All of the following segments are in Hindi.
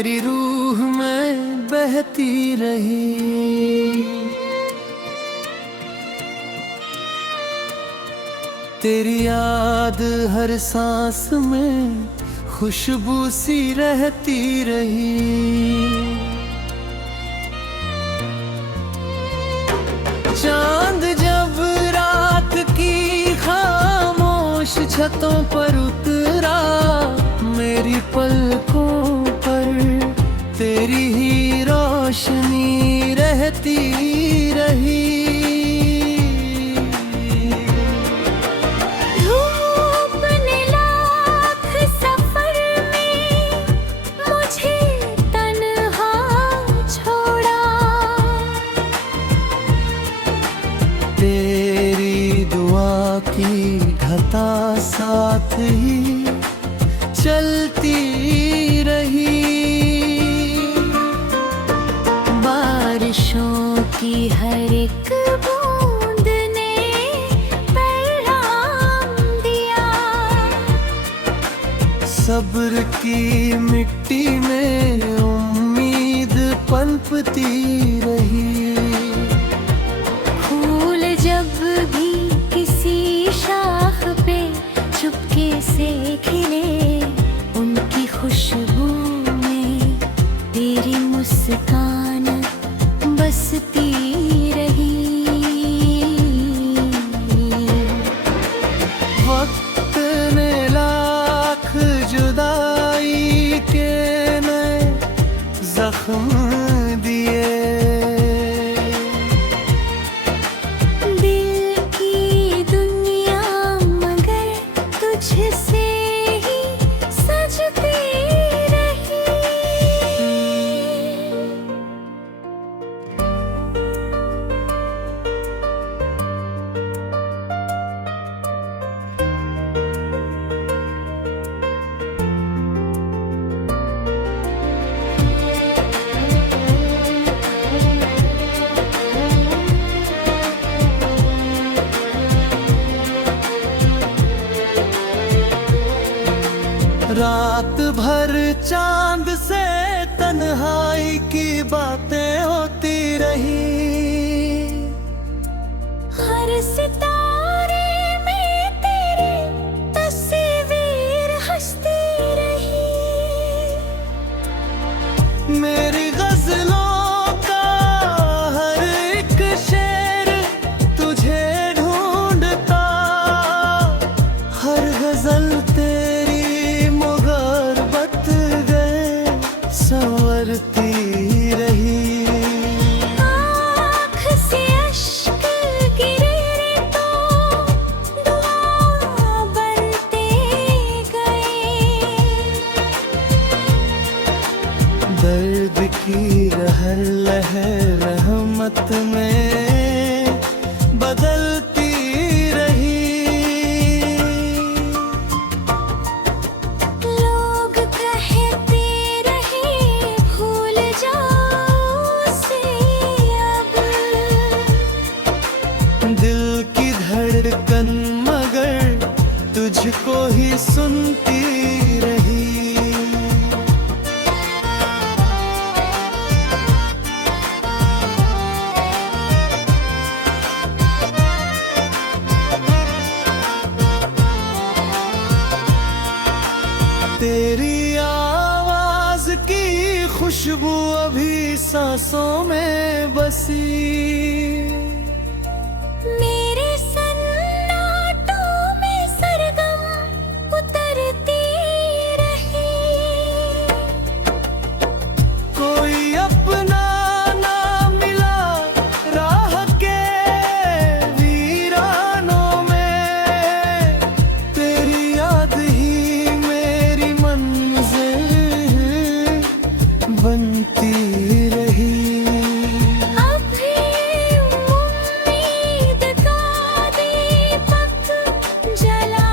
तेरी रूह में बहती रही, तेरी याद हर सांस में खुशबू सी रहती रही। चांद जब रात की खामोश छतों पर उतरा, मेरी पलकों पर तेरी ही रोशनी रहती रही। तेरी दुआ की घटा साथ ही चलती रही। बारिशों की हर एक बूंद ने पैगाम दिया, सब्र की मिट्टी में उम्मीद पनपती रही। जब भी किसी शाख पे चुपके से खिले, उनकी खुशबू में तेरी मुस्कान बसती रही। वक्त ने लाख जुदाई के नए जख्म दिए, रात भर चांद से तन्हाई की बातें होती रही। हर सितारे में तेरी तस्वीर हंसती रही। मेरी गजलों का हर एक शेर तुझे ढूंढता, हर गजल तेरी संवरती रही। आँख से अश्क गिरे तो दुआ बनते गए, दर्द की लहर लहर रहमत में बदलती रही। दिल की धड़कन मगर तुझको ही सुनती रही। तेरी आवाज की खुशबू अभी सांसों में बसी, बनती रही। अभी उम्मीद का दीपक जला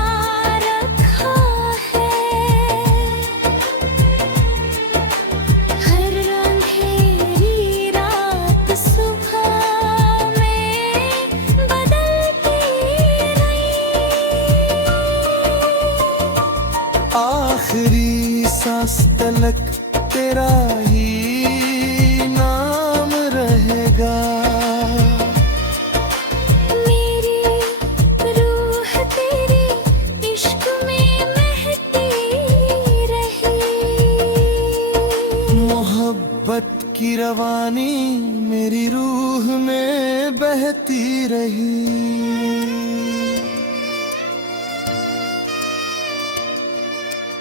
रखा है, हर अंधेरी रात सुबह में बदलती रही। आखिरी सांस तलक तेरा की रवानी मेरी रूह में बहती रही।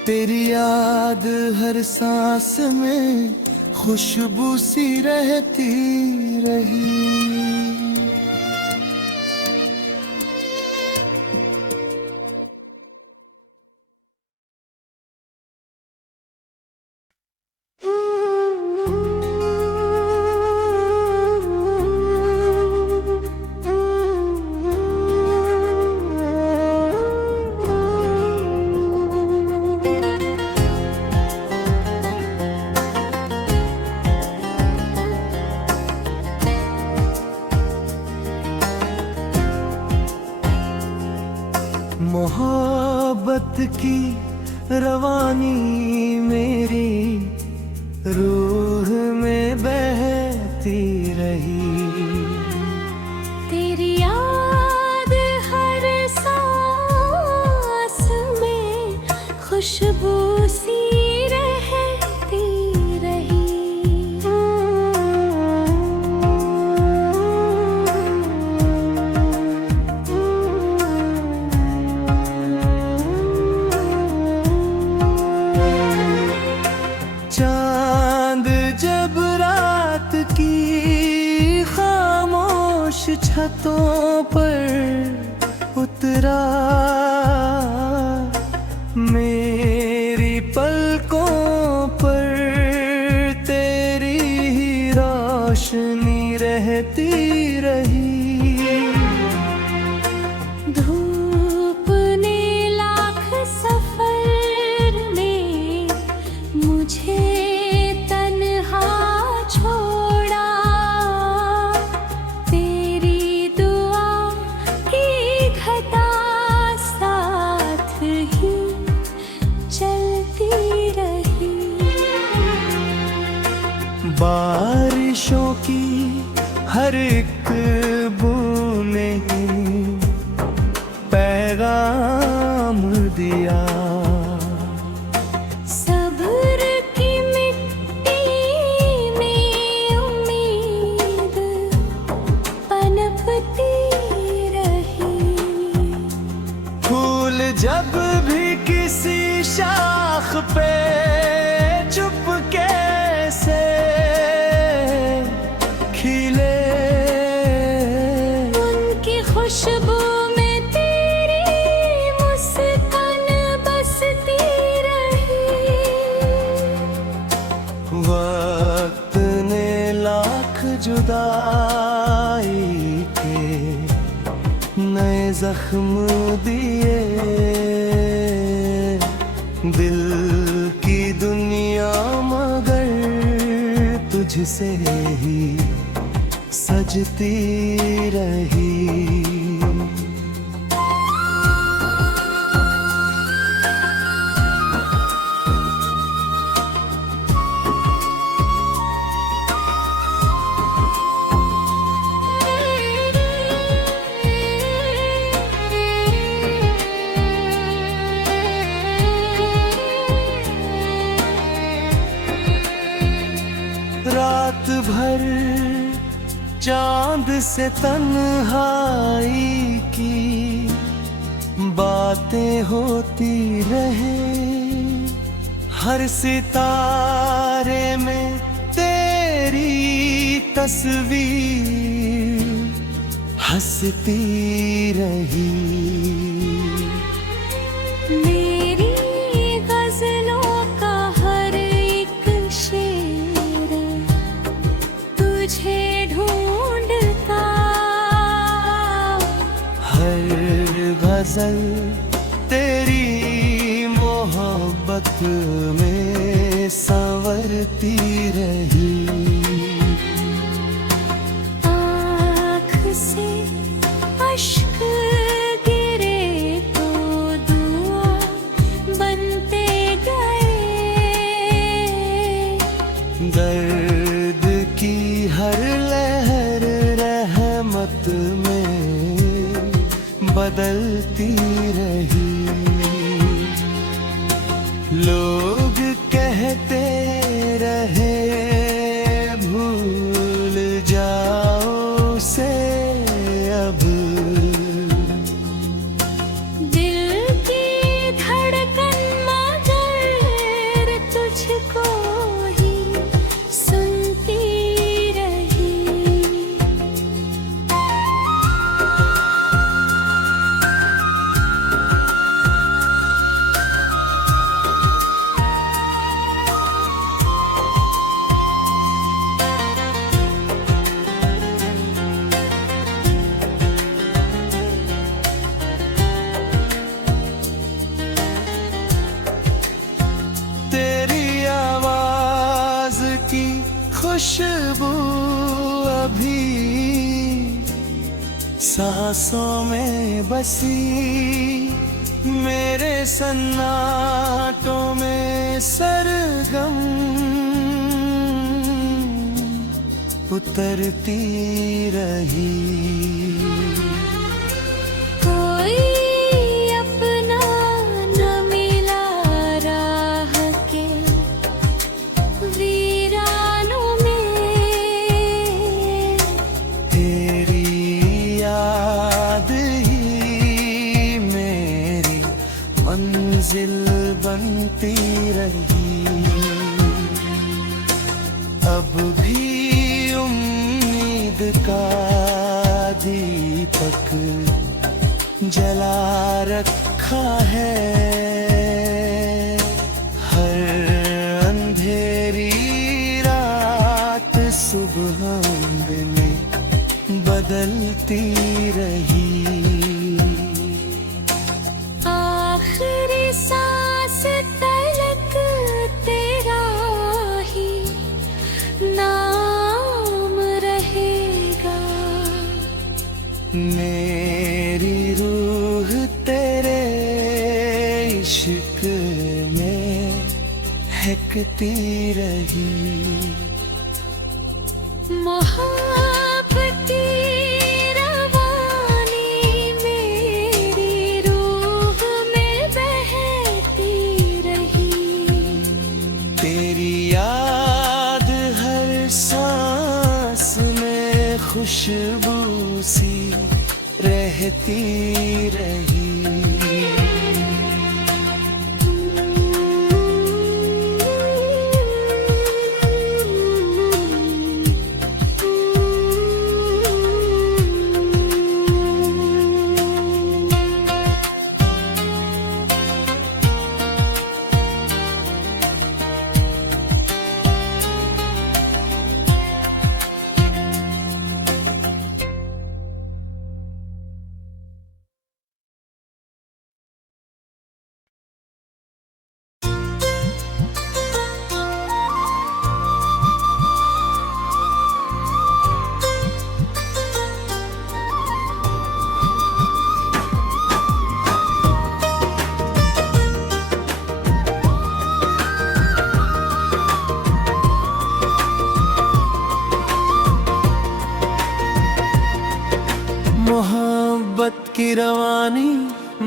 तेरी याद हर सांस में खुशबू सी रहती रही। मोहब्बत की रवानी मेरी रूह में बहती रही। तेरी याद हर सांस में खुशबू सी रहती रही। चांद जब रात की खामोश छतों पर उतरा, मेरी पलकों पर तेरी ही रोशनी रहती रही। धूप ने लाख सफर में मुझे तन्हा छोड़ा, तेरी दुआ की घटा साथ ही चलती रही। बारिशों की हर एक बूंद ने पैगाम दिया। सब्र की मिट्टी में उम्मीद पनपती रही। फूल जब भी किसी शाख पे चुपके से खिले, उनकी खुशबू में तेरी मुस्कान बसती रही। वक्त ने लाख जुदाई के नए जख्म दिए। दिल की दुनिया मगर तुझसे ही सजती रही। रात भर चांद से तन्हाई की बातें होती रहे। हर सितारे में तेरी तस्वीर हंसती रही। मेरी गजलों का हर एक शेर तुझे ढूंढता, हर गजल तेरी मोहब्बत में संवरती रही। आँख से अश्क गिरे तो दुआ बनते गए। दर्द की हर लहर रहमत में बदलती रही। लोग कहते रहे खुशबू अभी सांसों में बसी, मेरे सन्नाटों में सरगम उतरती रही। कोई अपना न मिला राह के वीरानों में, तेरी याद ही मेरी मंजिल बनती रही। अब भी उम्मीद का दीपक जला रखा है, हर अंधेरी रात सुबह में बदलती रही। आखिरी सांस तलक तेरा ही नाम रहेगा। मेरी रूह तेरे इश्क में महकती रही। मोहब्बत की रवानी मेरी रूह में बहती रही। तेरी याद हर सांस में खुशबू सी रहती रही। मोहब्बत की रवानी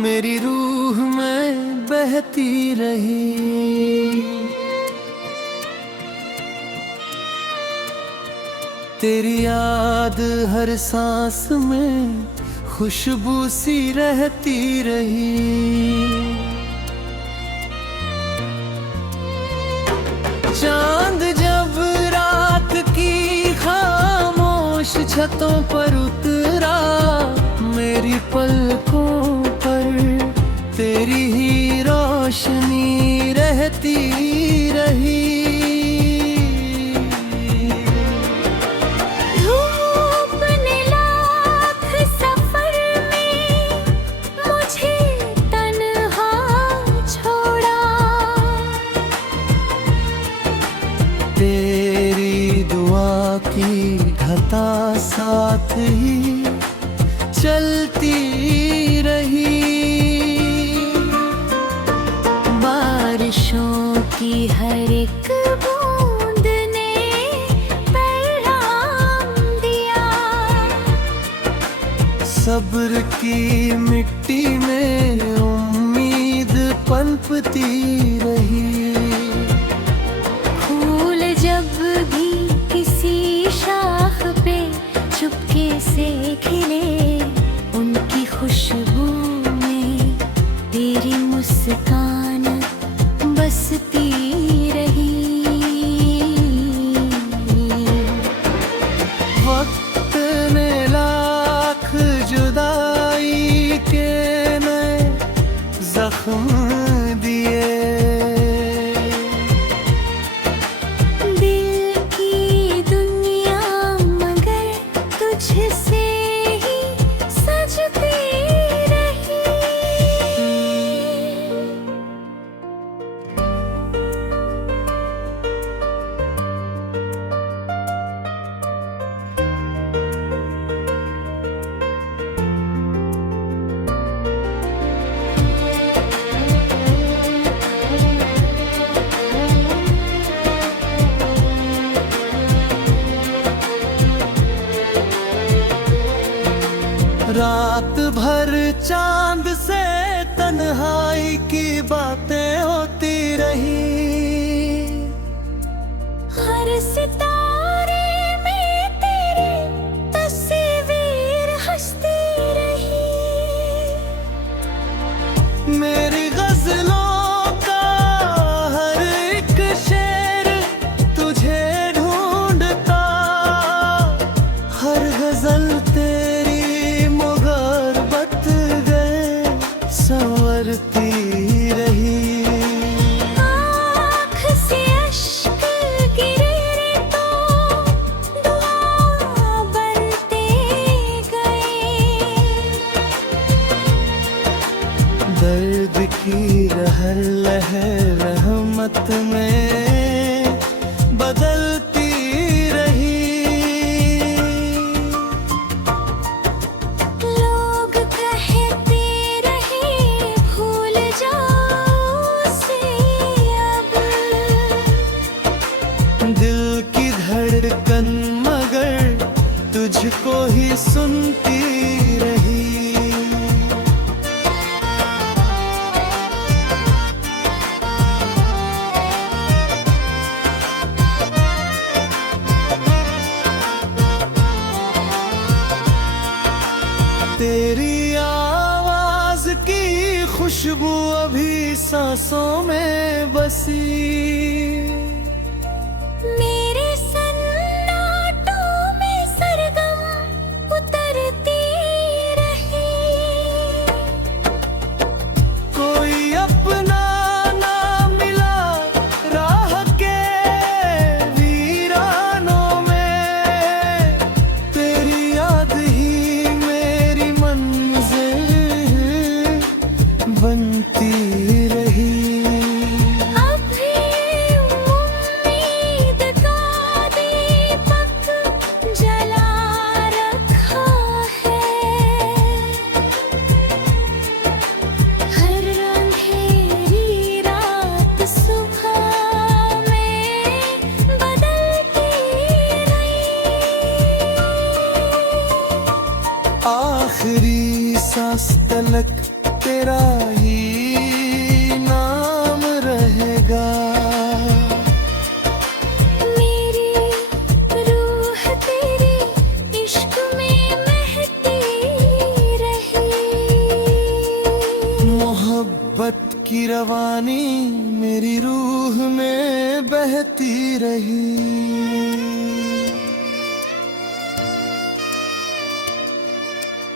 मेरी रूह में बहती रही। तेरी याद हर सांस में खुशबू सी रहती रही। चांद जब रात की खामोश छतों पर उतरा, मेरी पलकों पर तेरी ही रोशनी रहती रही। धूप ने लाख सफर में मुझे तन्हा छोड़ा। तेरी दुआ की घटा साथ ही चलती रही। बारिशों की हर एक बूंद ने पैगाम दिया। सब्र की मिट्टी में उम्मीद पनपती रही। फूल जब भी किसी शाख पे चुपके से खिले, उनकी खुशबू में तेरी मुस्कान बसती रही। वक्त ने लाख जुदाई के नए जख्म दिए। रात भर चांद से तन्हाई की बातें होती रही। हर सितारे में तेरी तस्वीर हंसती रही। मेरी गजलों का हर एक शेर तुझे ढूंढता, हर गजल तेरी मुगरबत गए संवरती रही। आँख से अश्क गिरे तो दुआ बनते गए। दर्द की लहर लहर रहमत में बदलती रही। लोग कहते रहे भूल जाओ उसे अब। दिल की धड़कन मगर तुझको ही सुनती रही। तेरी आवाज की खुशबू अभी सांसों में बसी। मेरे सन्नाटों में सरगम उतरती रही। कोई अपना ना मिला राह के वीरानों में, तेरी याद ही मेरी मंजिल बनती रही। अब भी उम्मीद का दीपक जला रखा है। हर अंधेरी रात सुबह में बदलती रही। आखिरी सांस तलक तेरा ही नाम रहेगा। मेरी रूह तेरे इश्क में महकती रही। मोहब्बत की रवानी मेरी रूह में बहती रही।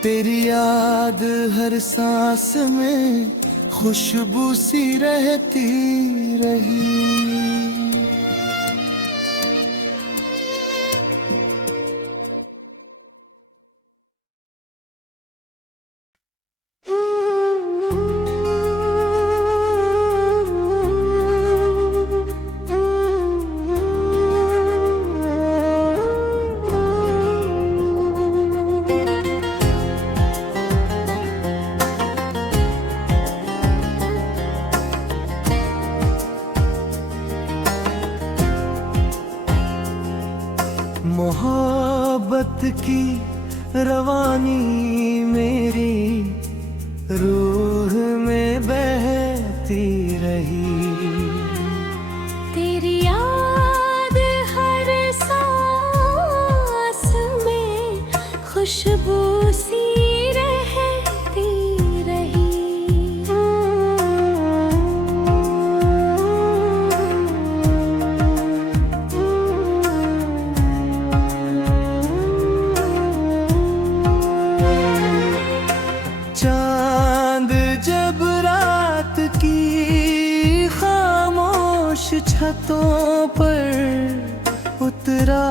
तेरी याद हर सांस में खुशबू सी रहती रही। मोहब्बत की रवानी मेरी रूह में बहती रही। तेरी याद हर सांस में खुशबू सी रहती रही। चांद जब रात की खामोश छतों पर उतरा,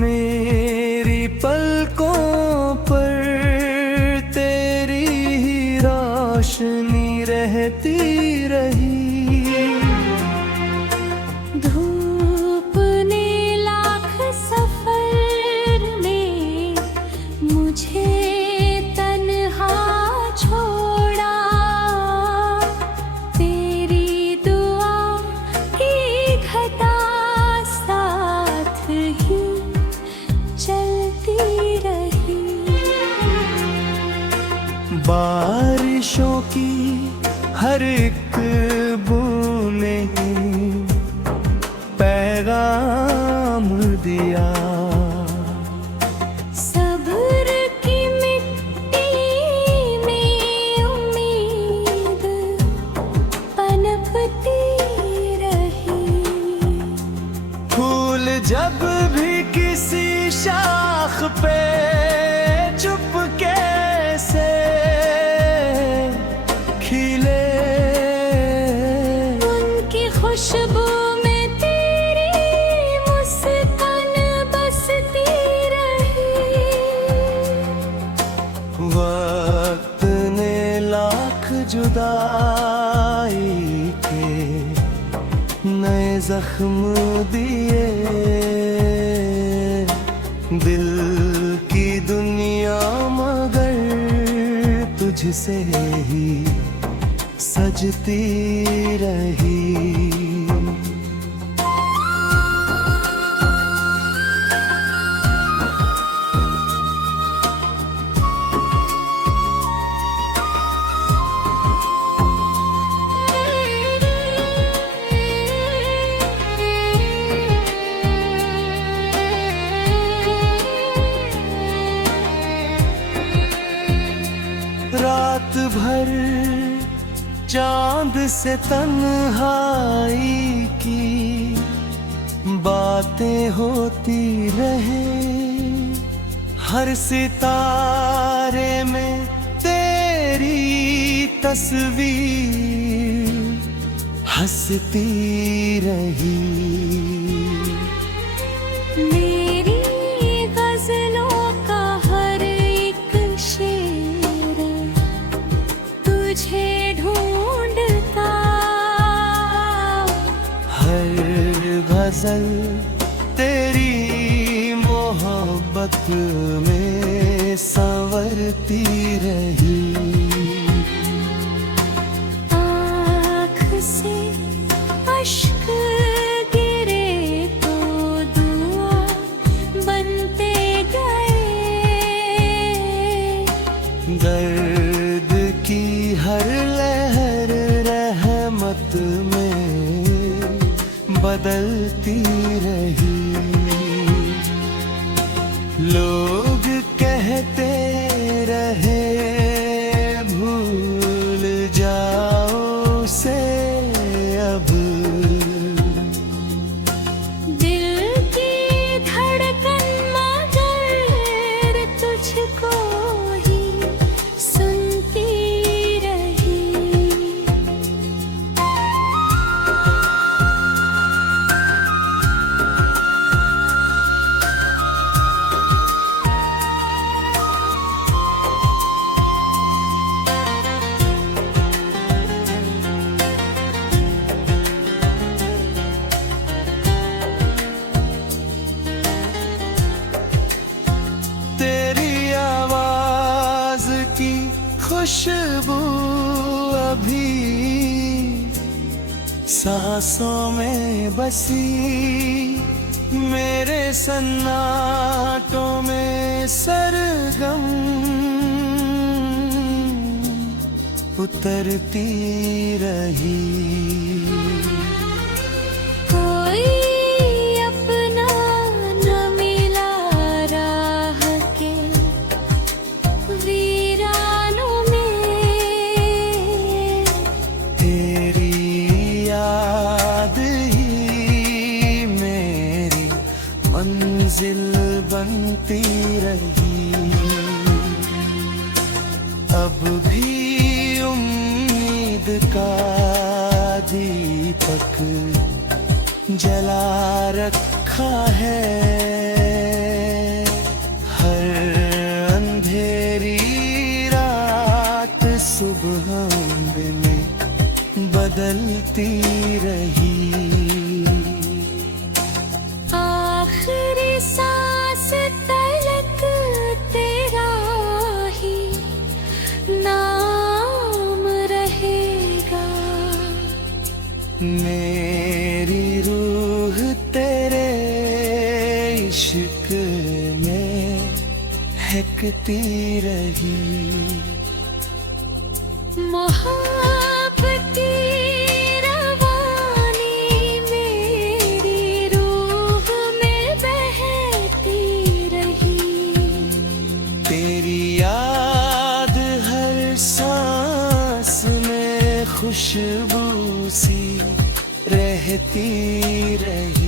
मेरी पलकों पर तेरी ही रोशनी रहती रही। धूप ने लाख सफर में मुझे तन्हा छोड़ा। तेरी दुआ की घटा साथ ही हर एक बूंद ने पैगाम दिया। सब्र की मिट्टी में उम्मीद पनपती रही। फूल जब भी किसी शाख पे चुपके से खिले, उनकी खुशबू में तेरी मुस्कान बसती रही। वक्त ने लाख जुदाई के नए जख्म दिए। दिल की दुनिया मगर तुझसे ही सजती रही। रात भर चांद से तन्हाई की बातें होती रहे। हर सितारे में तेरी तस्वीर हंसती रही। मेरी गजलों का हर एक शेर तुझे ढूंढता। हर गजल तेरी मोहब्बत में संवरती रही। आँख से अश्क गिरे तो दुआ बनते गए। दर्द की हर लहर रहमत में बदलती रही। लोग कहते रहे भूल जाओ से अब। दिल की धड़कन मगर तुझको ही सुनती रही। तेरी आवाज की खुशबू अभी सांसों में बसी। मेरे सन्नाटों में सरगम उतरती रही। कोई अपना न मिला राह के वीरानों में। तेरी याद ही मेरी मंजिल बनती रही। अब भी उम्मीद का दीपक जला रखा है। हर अंधेरी रात सुबह में बदलती रही। आखिरी सांस तलक तेरा ही नाम रहेगा। मेरी रूह तेरे इश्क में महकती रही। मोहब्बत की रवानी मेरी रूह में बहती रही। तेरी याद हर सांस में खुशबू सी रहती रही।